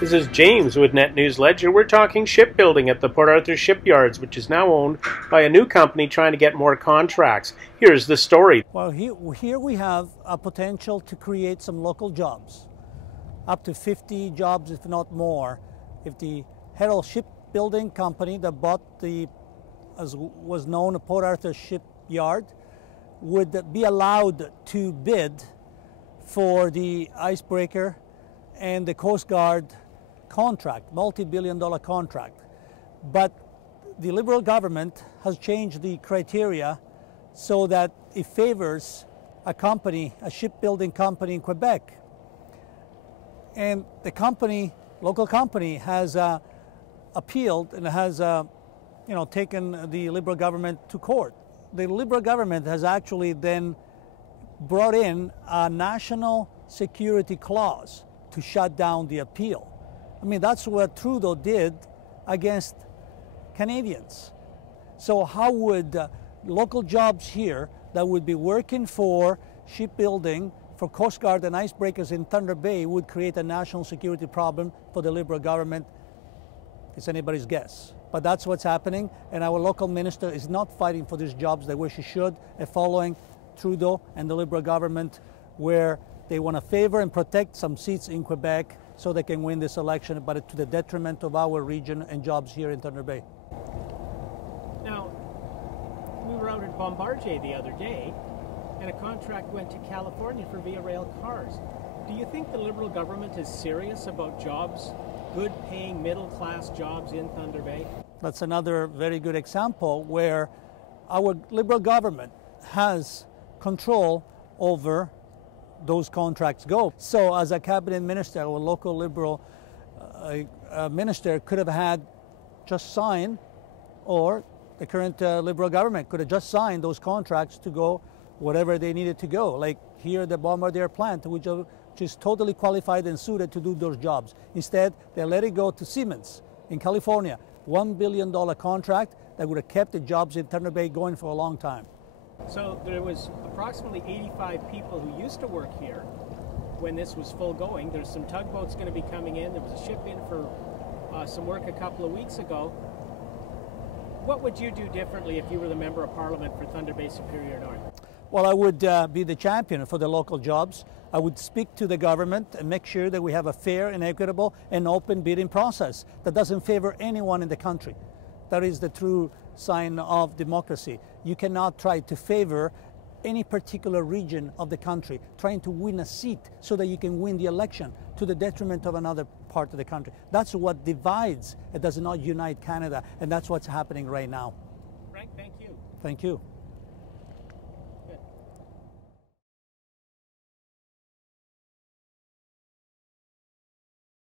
This is James with Net News Ledger. We're talking shipbuilding at the Port Arthur Shipyards, which is now owned by a new company trying to get more contracts. Here's the story. Well, here we have a potential to create some local jobs, up to 50 jobs, if not more. If the Huddle Shipbuilding company that bought as was known, a Port Arthur Shipyard, would be allowed to bid for the icebreaker and the Coast Guard contract, multi-billion-dollar contract. But the Liberal government has changed the criteria so that it favors a company, a shipbuilding company in Quebec. And the company, local company, has appealed and has taken the Liberal government to court. The Liberal government has actually then brought in a national security clause to shut down the appeal. I mean, that's what Trudeau did against Canadians. So how would local jobs here that would be working for shipbuilding, for Coast Guard and icebreakers in Thunder Bay would create a national security problem for the Liberal government? It's anybody's guess. But that's what's happening, and our local minister is not fighting for these jobs the way she should, and following Trudeau and the Liberal government, where they want to favor and protect some seats in Quebec so they can win this election, but to the detriment of our region and jobs here in Thunder Bay. Now, we were out at Bombardier the other day, and a contract went to California for Via Rail cars. Do you think the Liberal government is serious about jobs, good-paying middle-class jobs in Thunder Bay? That's another very good example where our Liberal government has control over those contracts go. So as a cabinet minister, our local Liberal minister could have had just signed, or the current Liberal government could have just signed those contracts to go whatever they needed to go. Like here, the Bombardier plant, which is totally qualified and suited to do those jobs. Instead, they let it go to Siemens in California, $1 billion contract that would have kept the jobs in Thunder Bay going for a long time. So there was approximately 85 people who used to work here when this was full going. There's some tugboats going to be coming in. There was a ship in for some work a couple of weeks ago. What would you do differently if you were the Member of Parliament for Thunder Bay Superior North? Well, I would be the champion for the local jobs. I would speak to the government and make sure that we have a fair and equitable and open bidding process that doesn't favor anyone in the country. That is the true sign of democracy. You cannot try to favor any particular region of the country, trying to win a seat so that you can win the election to the detriment of another part of the country. That's what divides. It does not unite Canada, and that's what's happening right now. Frank, thank you. Thank you.